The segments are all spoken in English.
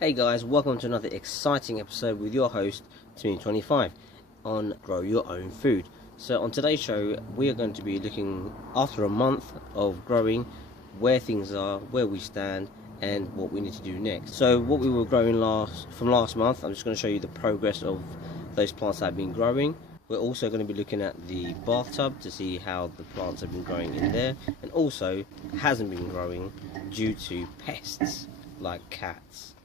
Hey guys, welcome to another exciting episode with your host, Timmy25, on Grow Your Own Food. So on today's show, we are going to be looking, after a month of growing, where things are, where we stand, and what we need to do next. So what we were growing from last month, I'm just going to show you the progress of those plants that have been growing. We're also going to be looking at the bathtub to see how the plants have been growing in there, and also hasn't been growing due to pests like cats.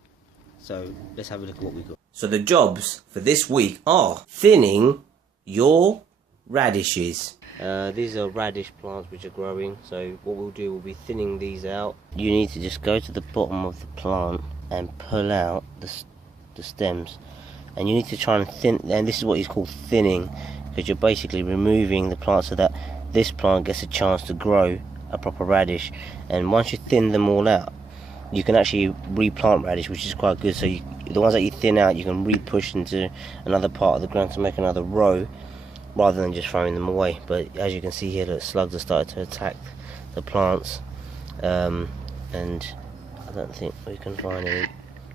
So let's have a look at what we got. So the jobs for this week are thinning your radishes. These are radish plants which are growing. So what we'll do, we'll be thinning these out. You need to just go to the bottom of the plant and pull out the stems. And you need to try and thin, and this is what is called thinning, because you're basically removing the plant so that this plant gets a chance to grow a proper radish. And once you thin them all out, you can actually replant radish, which is quite good. So the ones that you thin out, you can re-push into another part of the ground to make another row, rather than just throwing them away. But as you can see here, the slugs have started to attack the plants, and I don't think we can find any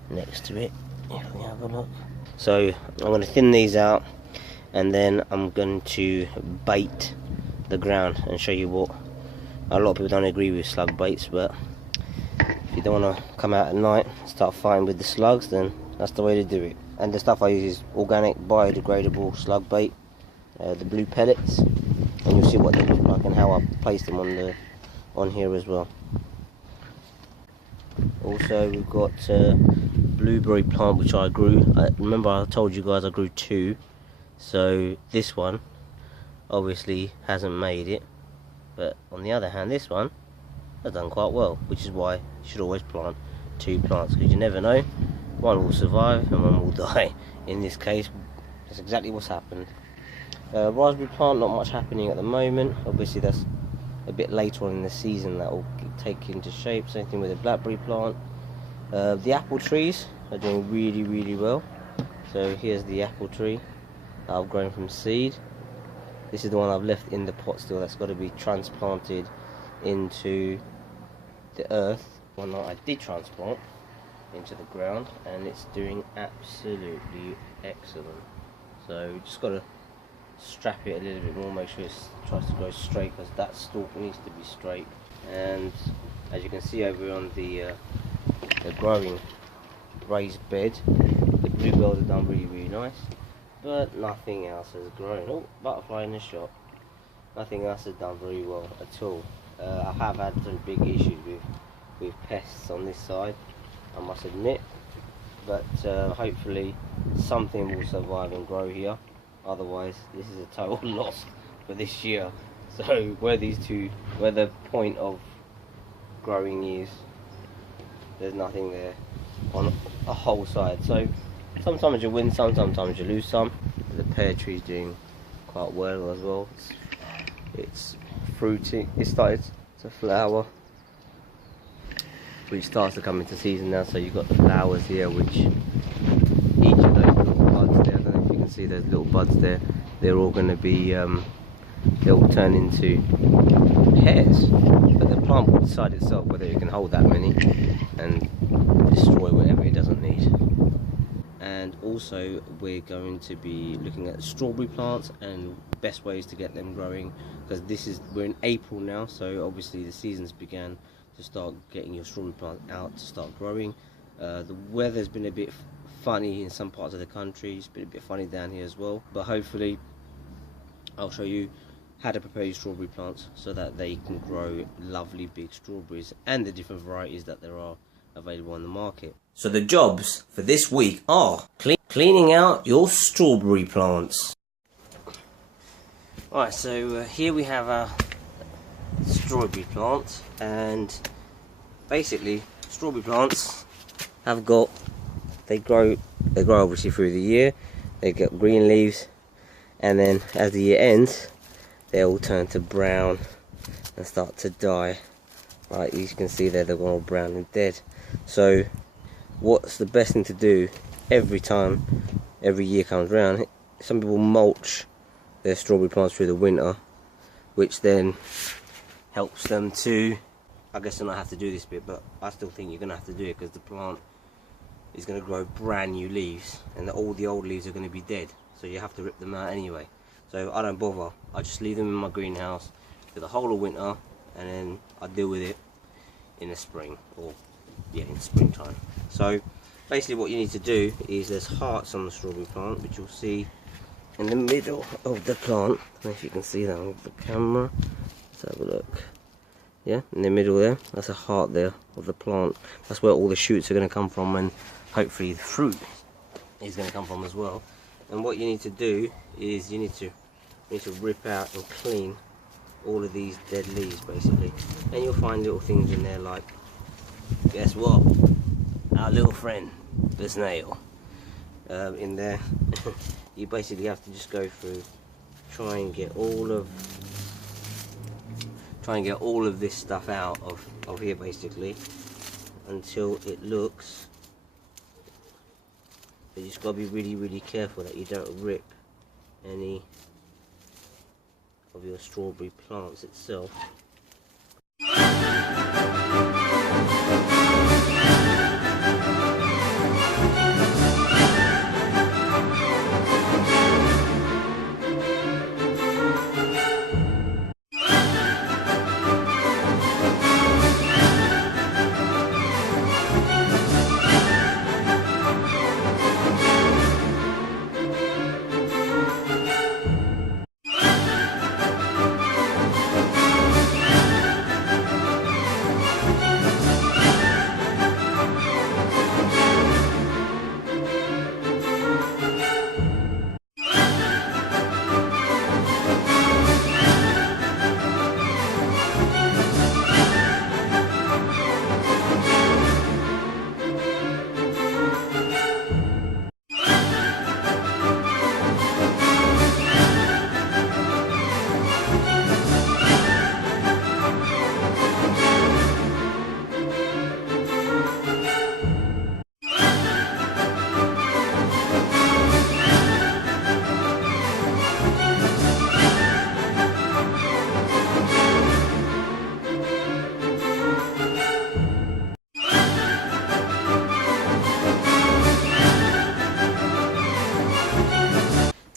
next to it if we have a look. So I'm going to thin these out, and then I'm going to bait the ground and show you what. A lot of people don't agree with slug baits, but if you don't want to come out at night and start fighting with the slugs, then that's the way to do it. And the stuff I use is organic, biodegradable slug bait, the blue pellets, and you'll see what they look like and how I place them on here as well. Also, we've got blueberry plant which I grew. Remember I told you guys I grew 2, so this one obviously hasn't made it, but on the other hand, this one has done quite well, which is why you should always plant 2 plants, because you never know, one will survive and one will die. In this case, that's exactly what's happened. Raspberry plant, not much happening at the moment. Obviously that's a bit later on in the season that will take into shape. Same thing with the blackberry plant. The apple trees are doing really well. So here's the apple tree that I've grown from seed. This is the one I've left in the pot still. That's got to be transplanted into the earth. One that I did transplant into the ground, and it's doing absolutely excellent. So just got to strap it a little bit more, make sure it tries to grow straight, because that stalk needs to be straight. And as you can see over on the growing raised bed, the bluebells have done really nice, but nothing else has grown. Oh, butterfly in the shop. Nothing else has done very well at all. I have had some big issues with pests on this side, I must admit, but hopefully something will survive and grow here. Otherwise this is a total loss for this year. So where the point of growing is, there's nothing there on a whole side. So sometimes you win some, sometimes you lose some. The pear tree is doing quite well as well. It's fruiting, it started to flower, which starts to come into season now. So you've got the flowers here, which each of those little buds there, I don't know if you can see those little buds there, they're all going to be, they'll turn into pears. But the plant will decide itself whether it can hold that many and destroy whatever it doesn't need. And also we're going to be looking at strawberry plants and best ways to get them growing, because we're in April now, so obviously the seasons began to start getting your strawberry plant out to start growing. The weather's been a bit funny in some parts of the country, it's been a bit funny down here as well, but hopefully I'll show you how to prepare your strawberry plants so that they can grow lovely big strawberries and the different varieties that there are available on the market. So the jobs for this week are cleaning out your strawberry plants. Alright, so here we have our strawberry plants, and basically strawberry plants have got, they grow obviously through the year, they get green leaves, and then as the year ends they all turn to brown and start to die. Like you can see there, they're all brown and dead. So what's the best thing to do every year comes around? Some people mulch their strawberry plants through the winter, which then helps them to, I guess, I don't have to do this bit, but I still think you're going to have to do it, because the plant is going to grow brand new leaves, and all the old leaves are going to be dead, so you have to rip them out anyway. So I don't bother, I just leave them in my greenhouse for the whole of winter, and then I deal with it in the spring, or yeah, in springtime. So basically what you need to do is, there's hearts on the strawberry plant, which you'll see in the middle of the plant. I don't know if you can see that with the camera. Let's have a look. Yeah, in the middle there, that's a heart there of the plant. That's where all the shoots are going to come from, and hopefully the fruit is going to come from as well. And what you need to do is you need to rip out and clean all of these dead leaves basically, and you'll find little things in there like, guess what, our little friend the snail in there. You basically have to just go through, try and get all of this stuff out of here basically, until it looks, you just got to be really careful that you don't rip any of your strawberry plants itself.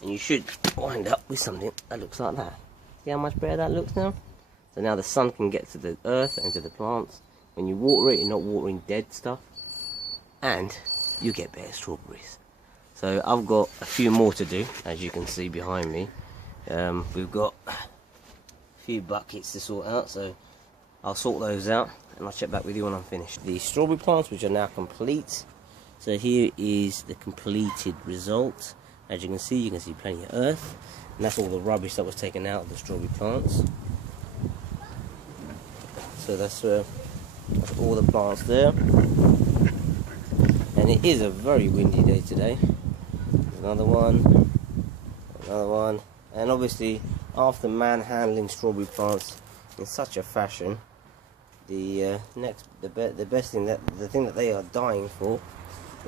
You should wind up with something that looks like that. See how much better that looks now? So now the sun can get to the earth and to the plants. When you water it, you're not watering dead stuff, and you get better strawberries. So I've got a few more to do, as you can see behind me. We've got a few buckets to sort out, so I'll sort those out and I'll check back with you when I'm finished. The strawberry plants, which are now complete. So here is the completed result. As you can see plenty of earth, and that's all the rubbish that was taken out of the strawberry plants. So that's all the plants there. And it is a very windy day today. There's another one, and obviously after manhandling strawberry plants in such a fashion, the thing that they are dying for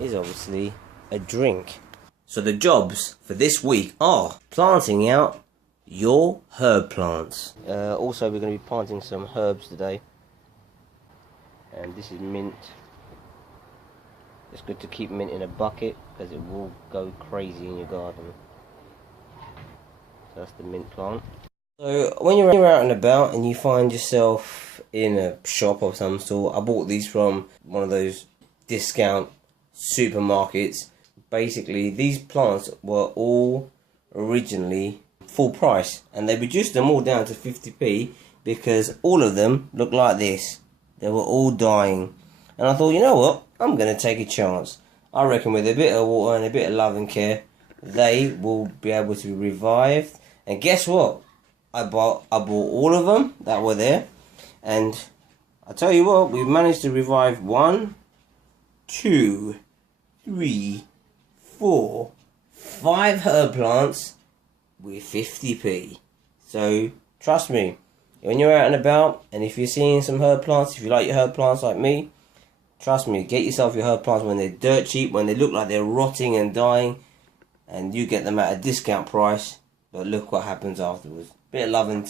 is obviously a drink. So the jobs for this week are planting out your herb plants. Also we're going to be planting some herbs today. And this is mint. It's good to keep mint in a bucket because it will go crazy in your garden. So that's the mint plant. So when you're out and about and you find yourself in a shop of some sort, I bought these from one of those discount supermarkets. Basically, these plants were all originally full price, and they reduced them all down to 50p because all of them look like this. They were all dying, and I thought, you know what, I'm going to take a chance. I reckon with a bit of water and a bit of love and care, they will be able to be revived. And guess what? I bought all of them that were there, and I tell you what, we've managed to revive 1, 2, 3, 4, 5 herb plants with 50p. So trust me, when you're out and about, and if you're seeing some herb plants, if you like your herb plants like me, trust me, get yourself your herb plants when they're dirt cheap, when they look like they're rotting and dying, and you get them at a discount price. But look what happens afterwards. Bit of love and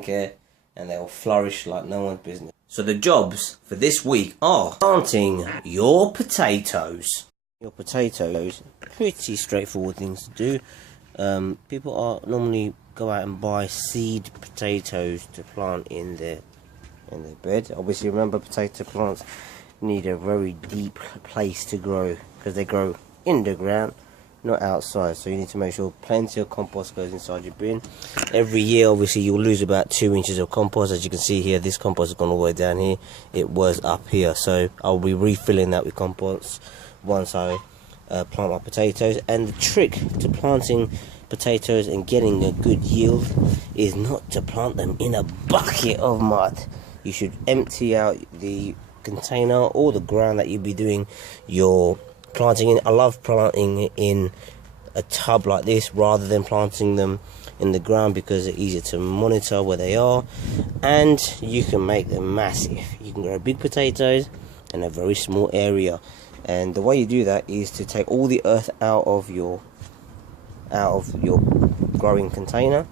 care, and they'll flourish like no one's business. So the jobs for this week are planting your potatoes. Your potatoes, pretty straightforward things to do. People are normally go out and buy seed potatoes to plant in their bed. Obviously, remember, potato plants need a very deep place to grow because they grow in the ground, not outside. So you need to make sure plenty of compost goes inside your bin. Every year, obviously, you'll lose about 2 inches of compost. As you can see here, this compost has gone all the way down here. It was up here, so I'll be refilling that with compost once I plant my potatoes. And the trick to planting potatoes and getting a good yield is not to plant them in a bucket of mud. You should empty out the container or the ground that you'll be doing your planting in. I love planting in a tub like this rather than planting them in the ground because they're easier to monitor where they are, and you can make them massive. You can grow big potatoes in a very small area, and the way you do that is to take all the earth out of your growing container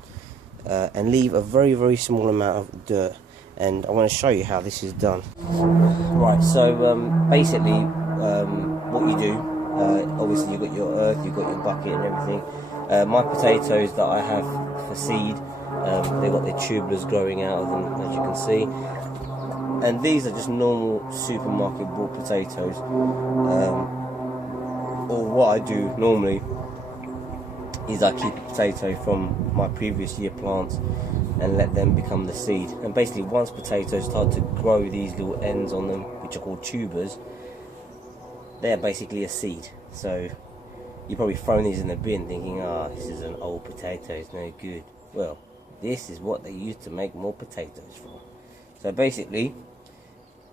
and leave a very small amount of dirt. And I want to show you how this is done. Right, so basically what you do, obviously you've got your earth, you've got your bucket and everything. My potatoes that I have for seed, they've got their tubulars growing out of them, as you can see. And these are just normal supermarket bought potatoes. Or what I do normally is I keep a potato from my previous year plants and let them become the seed. And basically, once potatoes start to grow these little ends on them, which are called tubers, they're basically a seed. So you're probably throwing these in the bin thinking, this is an old potato, it's no good. Well, this is what they use to make more potatoes from. So basically,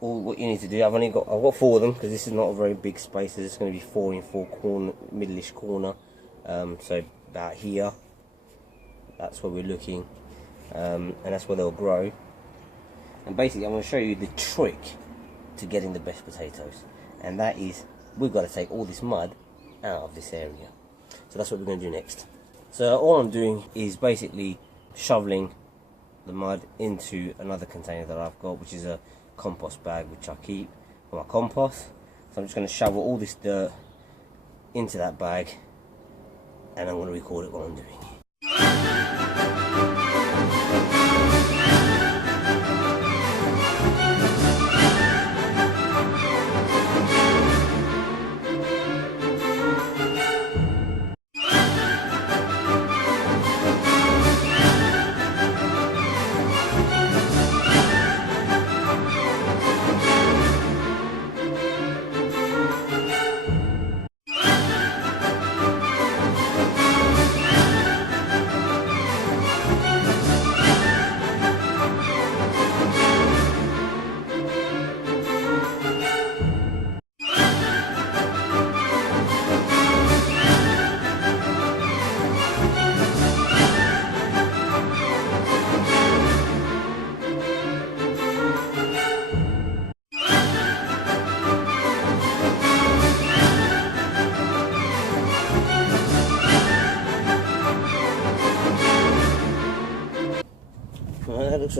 all what you need to do, I've got 4 of them because this is not a very big space. There's going to be 4 in 4 corner, middle-ish corner. So about here, that's where we're looking. And that's where they'll grow. And basically I'm going to show you the trick to getting the best potatoes, and that is we've got to take all this mud out of this area. So that's what we're going to do next. So all I'm doing is basically shoveling the mud into another container that I've got, which is a compost bag which I keep for my compost. So I'm just going to shovel all this dirt into that bag, and I'm going to record it while I'm doing it. Well, that looks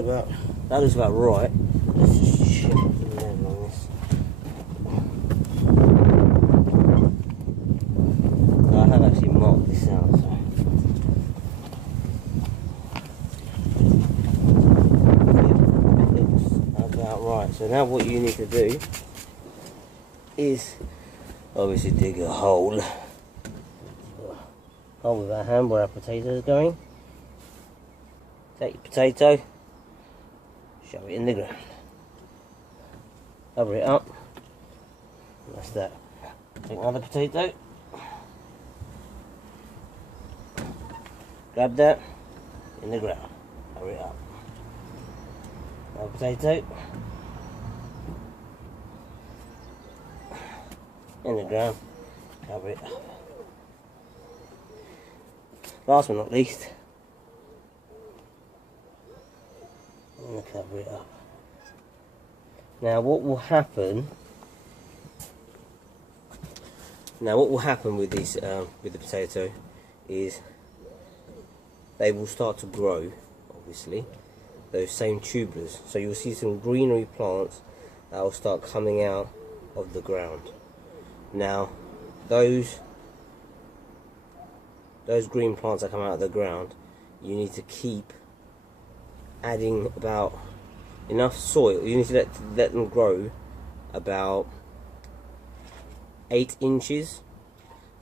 about right. Let's just check the level on this. I have actually marked this out, so it looks about right. So now what you need to do is obviously dig a hole with our hand where our potato is going. Take your potato, shove it in the ground, cover it up, and that's that. Take another potato, grab that, in the ground, cover it up. Another potato, in the ground, cover it up. Last but not least, I'm going to cover it up. Now what will happen with these with the potato is they will start to grow, obviously, those same tubulars. So you'll see some greenery plants that will start coming out of the ground. Now those green plants that come out of the ground, you need to keep adding about enough soil. You need to let them grow about 8 inches.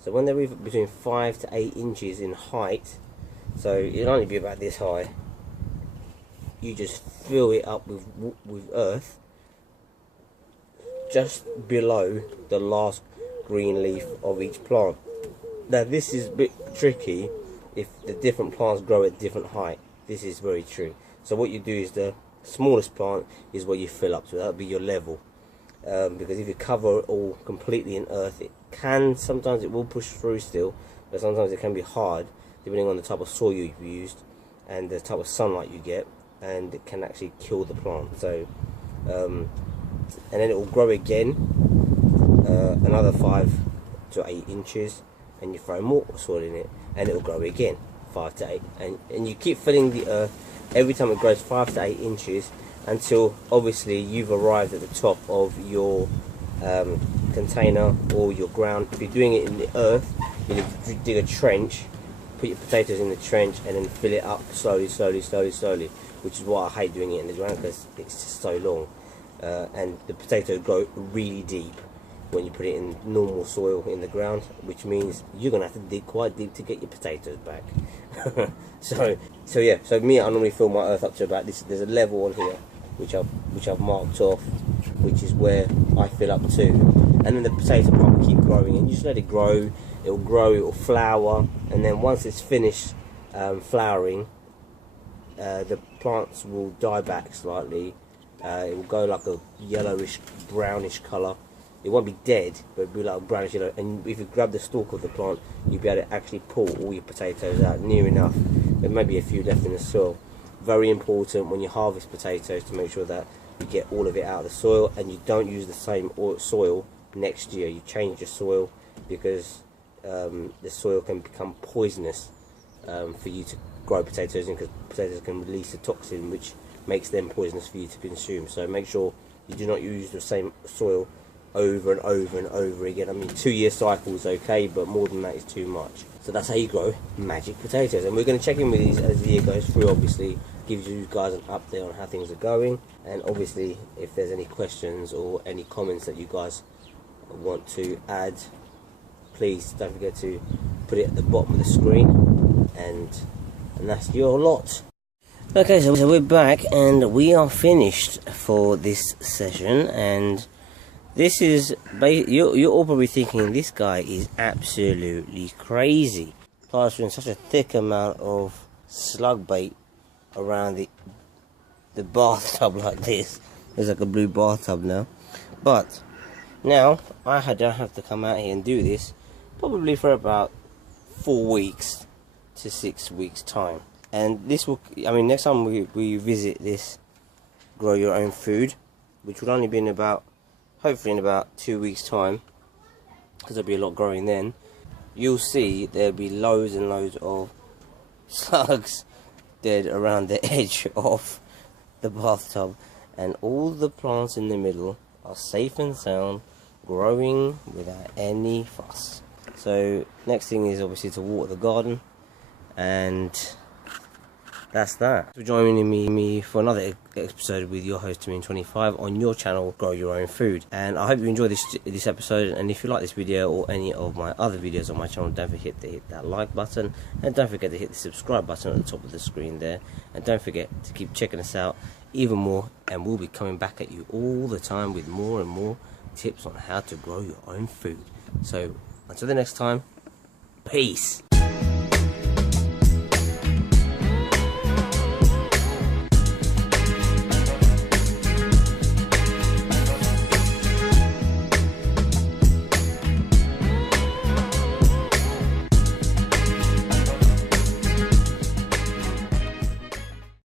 So when they're between 5 to 8 inches in height, so it'll only be about this high, you just fill it up with earth just below the last green leaf of each plant. Now this is a bit tricky if the different plants grow at different height. This is very true. So what you do is the smallest plant is what you fill up to. That'll be your level. Because if you cover it all completely in earth, sometimes it will push through still, but sometimes it can be hard depending on the type of soil you've used and the type of sunlight you get, and it can actually kill the plant. So and then it will grow again another 5 to 8 inches, and you throw more soil in it and it will grow again 5 to 8, and you keep filling the earth every time it grows 5 to 8 inches until obviously you've arrived at the top of your container or your ground. If you're doing it in the earth, you need to dig a trench, put your potatoes in the trench, and then fill it up slowly, which is why I hate doing it in the ground, because it's just so long, and the potatoes grow really deep when you put it in normal soil in the ground, which means you're gonna have to dig quite deep to get your potatoes back. so yeah, so me, I normally fill my earth up to about this. There's a level on here which I've marked off, which is where I fill up to, and then the potato plant will keep growing, and you just let it grow. It'll flower, and then once it's finished flowering, the plants will die back slightly. It will go like a yellowish brownish colour. It won't be dead, but it'll be like brownish yellow, and if you grab the stalk of the plant, you'll be able to actually pull all your potatoes out near enough. There may be a few left in the soil. Very important when you harvest potatoes to make sure that you get all of it out of the soil, and you don't use the same soil next year. You change your soil, because the soil can become poisonous for you to grow potatoes in, because potatoes can release a toxin which makes them poisonous for you to consume. So make sure you do not use the same soil over and over and over again. I mean, 2-year cycle is okay, but more than that is too much. So that's how you grow magic potatoes, and we're going to check in with these as the year goes through. Obviously, give you guys an update on how things are going, and obviously if there's any questions or any comments that you guys want to add, please don't forget to put it at the bottom of the screen, and that's your lot. Okay, so we're back and we are finished for this session, and this is, you're all probably thinking this guy is absolutely crazy, plastering such a thick amount of slug bait around the bathtub like this. There's like a blue bathtub now, but now I don't have to come out here and do this probably for about 4 weeks to 6 weeks time. And this will, I mean, next time we visit this grow your own food, which will only be in about, hopefully in about 2 weeks time, because there'll be a lot growing then, you'll see there'll be loads and loads of slugs dead around the edge of the bathtub, and all the plants in the middle are safe and sound, growing without any fuss. So next thing is obviously to water the garden, and that's that. For joining me for another episode with your host Timmy25 on your channel Grow Your Own Food. And I hope you enjoyed this episode, and if you like this video or any of my other videos on my channel, don't forget to hit that like button, and don't forget to hit the subscribe button at the top of the screen there, and don't forget to keep checking us out even more, and we'll be coming back at you all the time with more and more tips on how to grow your own food. So until the next time, peace.